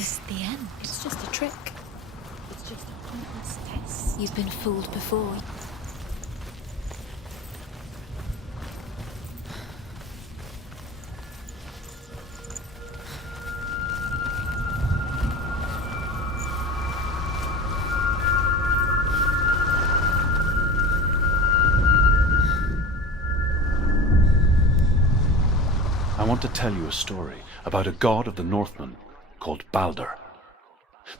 It's the end. It's just a trick. It's just a pointless test. You've been fooled before. I want to tell you a story about a god of the Northmen called Balder.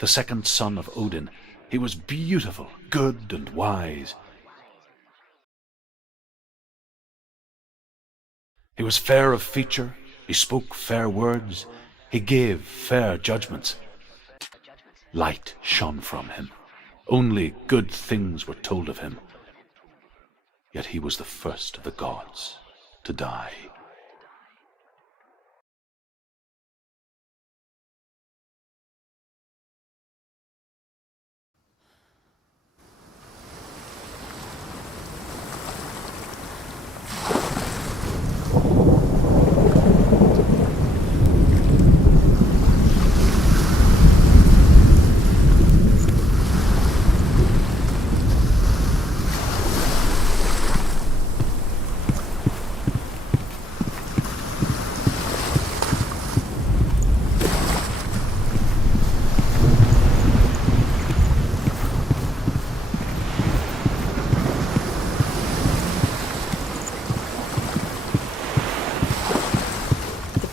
The second son of Odin. He was beautiful, good, and wise. He was fair of feature, he spoke fair words, he gave fair judgments. Light shone from him. Only good things were told of him. Yet he was the first of the gods to die.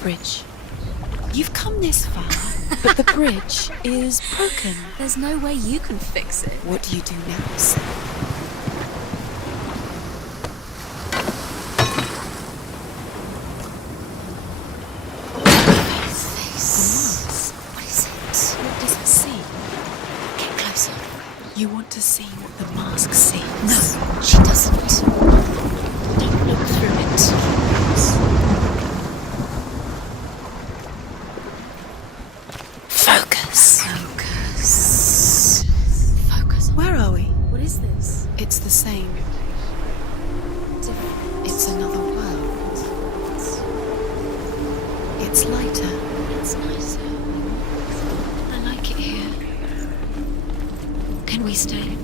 Bridge. You've come this far, but the bridge is broken. There's no way you can fix it. What do you do now, sir? Face. What is it? What does it see? Get closer. You want to see what the mask sees? No, she doesn't. Don't look through it. Focus. Where are we? What is this? It's the same. Different. It's another world. It's lighter. It's nicer. I like it here. Can we stay?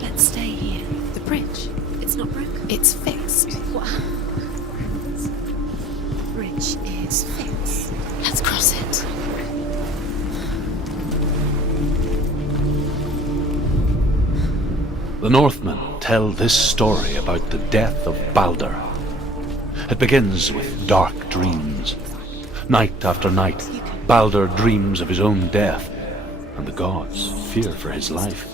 Let's stay here. The bridge. It's not broken. It's fixed. What? The bridge is fixed. Let's cross it. The Northmen tell this story about the death of Balder. It begins with dark dreams. Night after night, Balder dreams of his own death, and the gods fear for his life.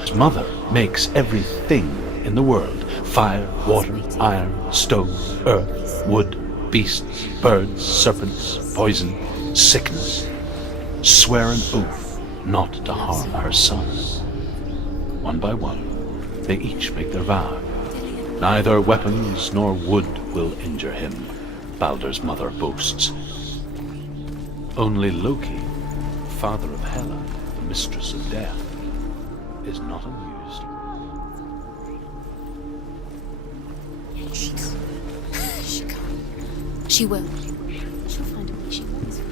His mother makes everything in the world: fire, water, iron, stone, earth, wood, beasts, birds, serpents, poison, sickness. Swear an oath not to harm her son. One by one, they each make their vow. Neither weapons nor wood will injure him, Balder's mother boasts. Only Loki, father of Hela, the mistress of death, is not amused. She can't. She will. She'll find a way. She wants it.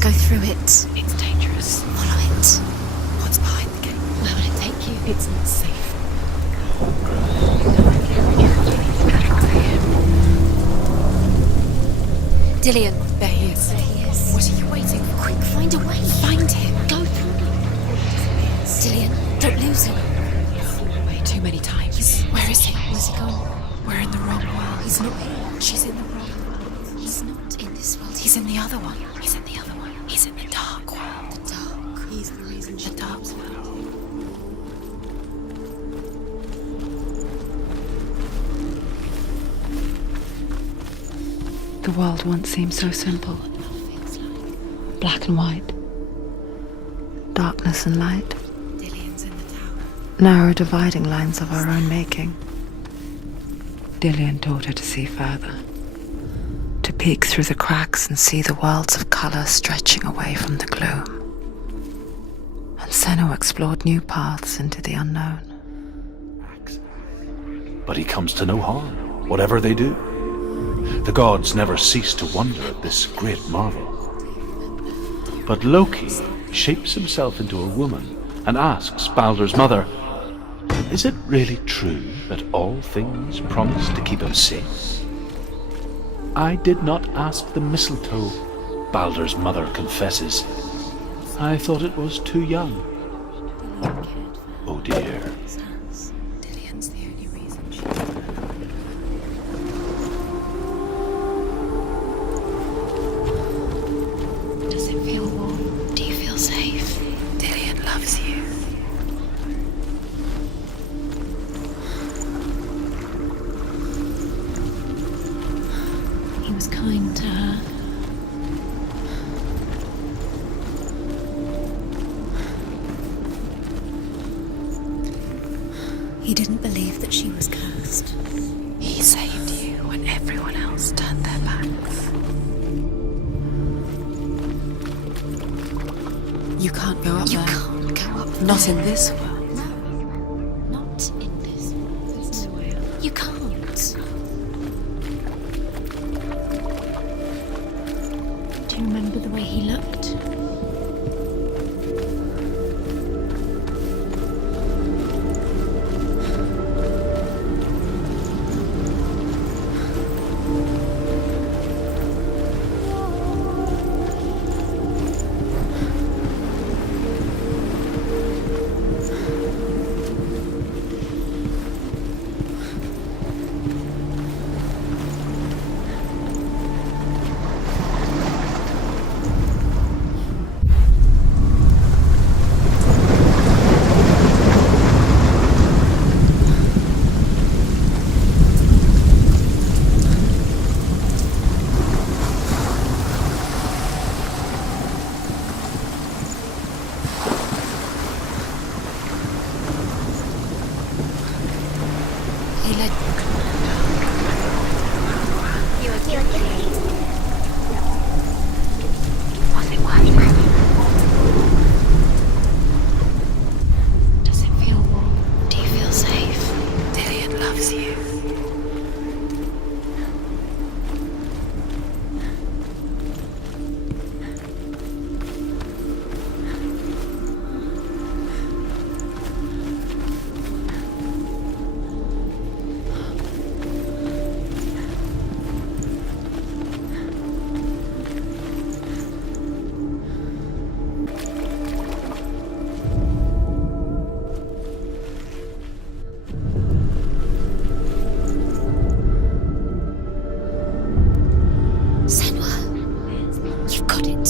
Go through it. It's dangerous. Follow it. What's behind the gate? Where will it take you? It's not safe. Dillion. There he is. There he is. What are you waiting for? Quick, find a way. Find him. Go through. Dillion, don't lose him. Way too many times. Where's he gone? We're in the wrong world. He's not here. She's in the wrong world. He's not in this world. He's in the other one. He's in the other one. He's in the dark world. the dark. He's the reason she The dark loves world. The world once seemed so simple. Black and white. Darkness and light. Dillian's in the tower. Narrow dividing lines of our own making. Dillian taught her to see further. To peek through the cracks and see the worlds of colour stretching away from the gloom. And Senua explored new paths into the unknown. But he comes to no harm, whatever they do. The gods never cease to wonder at this great marvel. But Loki shapes himself into a woman and asks Baldur's mother, is it really true that all things promise to keep him safe? I did not ask the mistletoe, Baldur's mother confesses. I thought it was too young. Oh dear. Dillian's the only reason she... Does it feel warm? Do you feel safe? Dillian loves you. He was kind to her. He didn't believe that she was cursed. He saved you when everyone else turned their backs. You can't go up You there. can't go up Not there. in this world. No, not in this world. You can't. Do you remember the way he looked? He led... Was it worth it? Does it feel warm? Do you feel safe? Dillian loves you. Senua, you've got it.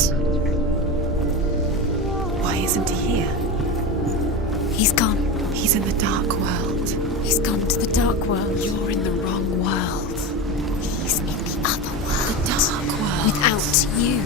Why isn't he here? He's gone. He's in the dark world. He's gone to the dark world. You're in the wrong world. He's in the other world. The dark world. Without you.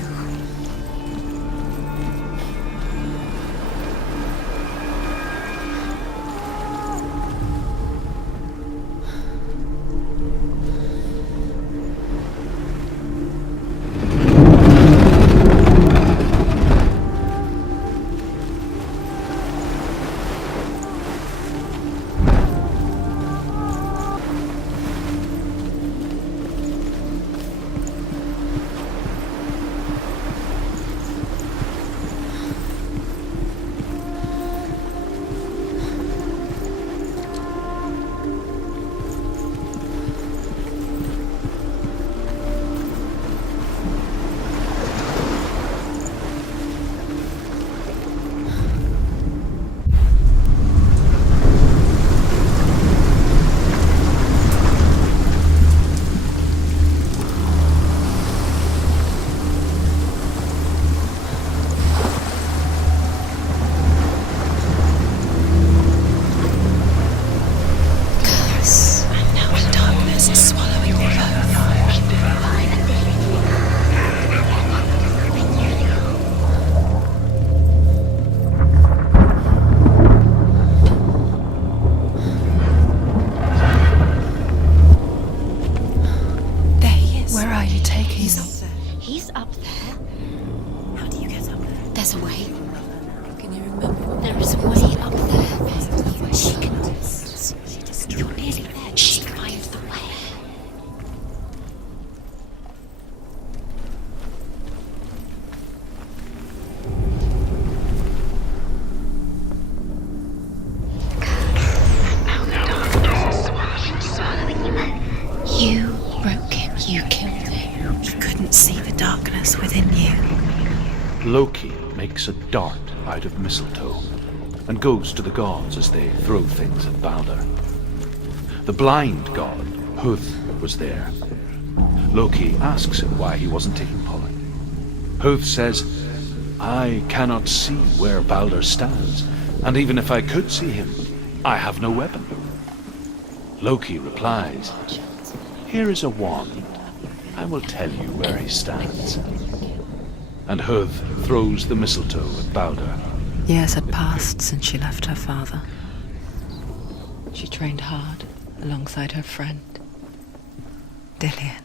within you. Loki makes a dart out of mistletoe and goes to the gods as they throw things at Balder. The blind god, Huth, was there. Loki asks him why he wasn't taking pollen. Huth says, "I cannot see where Balder stands, and even if I could see him, I have no weapon." Loki replies, "Here is a wand. I will tell you where he stands." And Huth throws the mistletoe at Balder. Years had passed since she left her father. She trained hard alongside her friend, Dillion.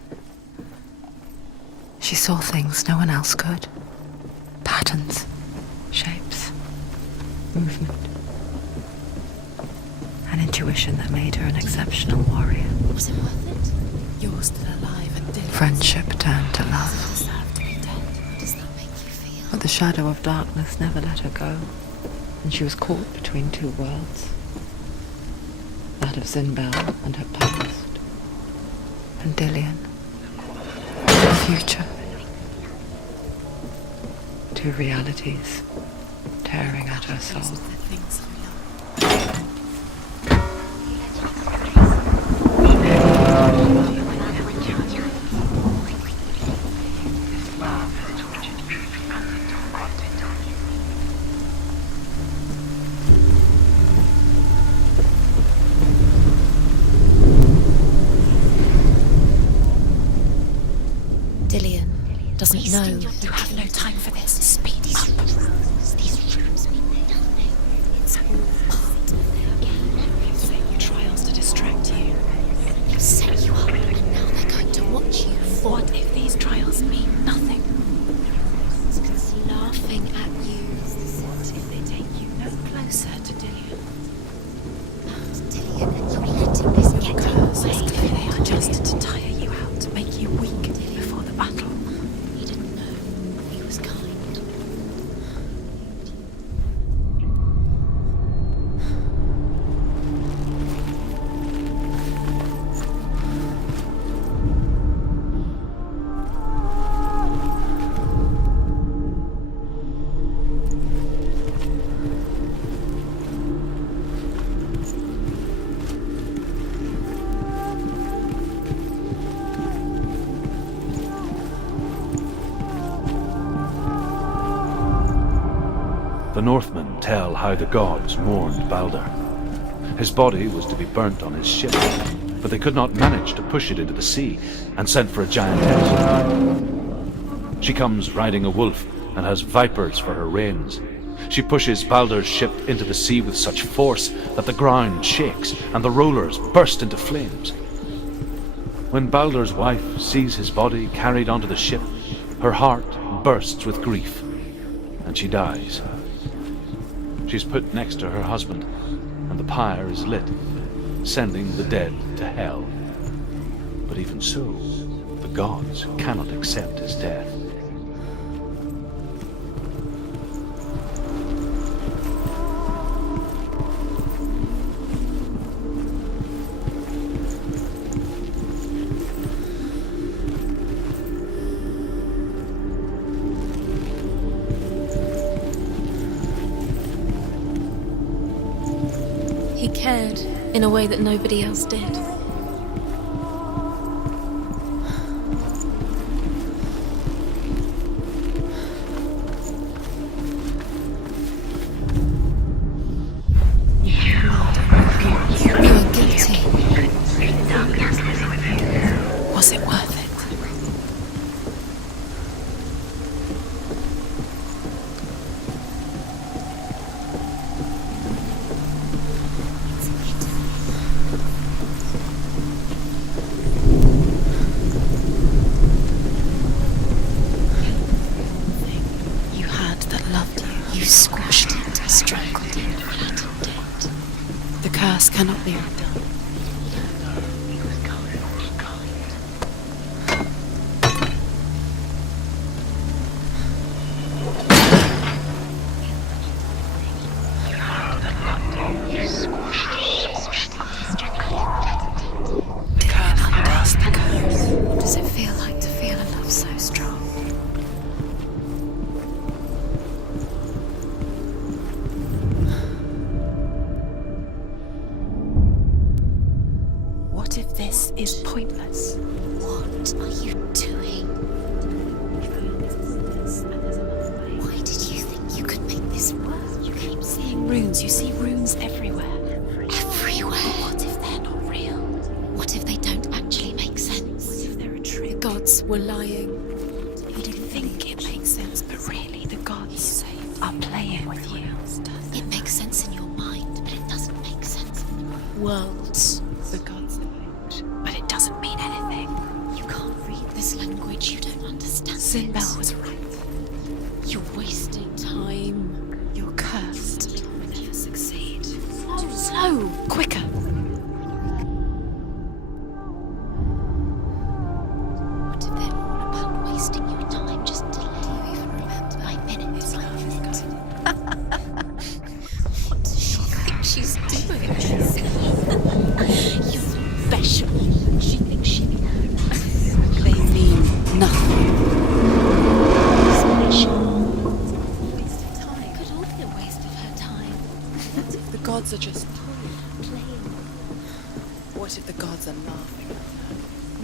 She saw things no one else could. Patterns, shapes, movement. An intuition that made her an exceptional warrior. Was it worth it? You're still alive and dead. Friendship turned to love. Deserve to be dead. How does that make you feel? But the shadow of darkness never let her go, and she was caught between two worlds. That of Zinbel and her past, and Dillion, her future. Two realities tearing at her soul. The things we love. Dillion doesn't know. You have no time for this. Speed up. These rooms mean nothing. It's all part of their game. They've set you trials to distract you. They've set you up, and now they're going to watch you. What if these trials mean nothing? Laughing at you. What if they take you no closer to Dillion? Dillion, you're letting this get to you. What if they are just to tire you out, to make you weak before the battle? He didn't know. He was kind. The Northmen tell how the gods mourned Balder. His body was to be burnt on his ship, but they could not manage to push it into the sea and sent for a giantess. She comes riding a wolf and has vipers for her reins. She pushes Balder's ship into the sea with such force that the ground shakes and the rollers burst into flames. When Balder's wife sees his body carried onto the ship, her heart bursts with grief, and she dies. She's put next to her husband, and the pyre is lit, sending the dead to hell. But even so, the gods cannot accept his death. He cared in a way that nobody else did. You were guilty. Was it worth it? You had that loved you. You squashed it, strangled it, flattened it. The curse cannot be undone. What does it feel like to feel a love so strong? What if this is pointless? What are you doing? Why did you think you could make this work? You keep seeing runes. You see runes everywhere. Everywhere. What if they're not real? What if they don't actually make sense? What if they're a trick? The gods were lying. You think it makes sense, but really the gods are playing with you. It makes sense in your mind, but it doesn't make sense in the world. Worlds. The gods but it doesn't mean anything. You can't read this language, you don't understand Sinbel it. was right. You're wasting time. You're cursed. You'll never succeed. Slow! Quicker! What if they're all about wasting your time just to let you even remember by minutes by minute? What does she think she's doing? You're special. She thinks she knows. They mean nothing. Special. Waste of time. Could all be a waste of her time. What if the gods are just Playing, What if the gods are laughing?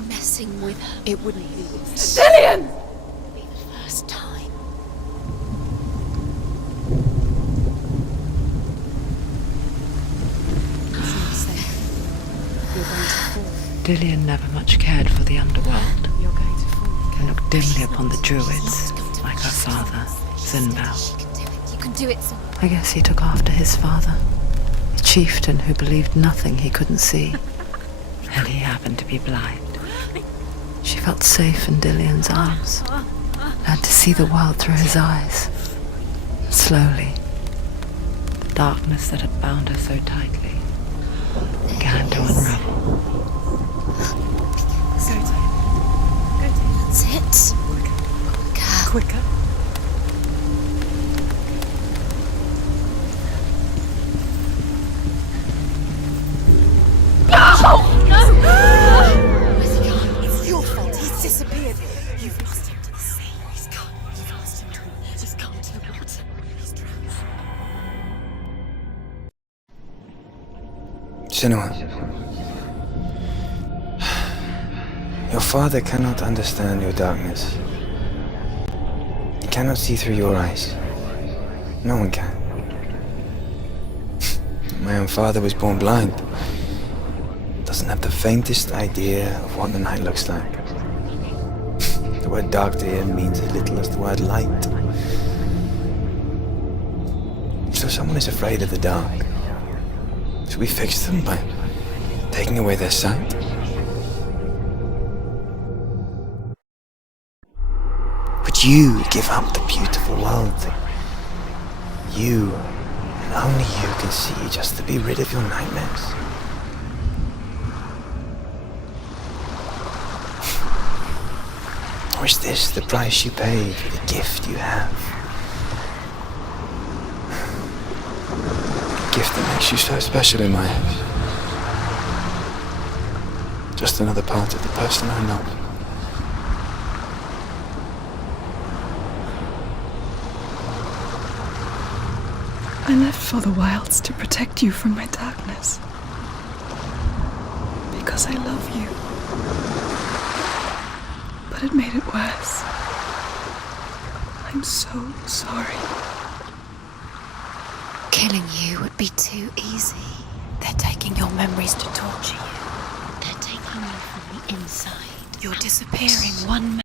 messing with her. It wouldn't be. It'll be the first time. Dillian never much cared for the underworld You're going to fall. and looked dimly upon the druids, like her father, Sinbel. You can do it. You can do it. I guess he took after his father, a chieftain who believed nothing he couldn't see, and he happened to be blind. She felt safe in Dillian's arms, learned to see the world through his eyes. Slowly, the darkness that had bound her so tightly began to unravel. That's it. Quicker. It's your fault. He's disappeared. You've lost him to the sea. He's gone. You've lost him to the... Just come to the water. He's drowned. Senua, your father cannot understand your darkness. He cannot see through your eyes. No one can. My own father was born blind. Doesn't have the faintest idea of what the night looks like. The word dark to him means as little as the word light. So someone is afraid of the dark. Should we fix them by taking away their sight? Would you give up the beautiful world that you and only you can see just to be rid of your nightmares? Or is this the price you paid for the gift you have? A gift that makes you so special in my eyes. Just another part of the person I love. I left for the wilds to protect you from my darkness. Because I love you. But it made it worse. I'm so sorry. Killing you would be too easy. They're taking your memories to torture you. They're taking you from the inside. You're disappearing one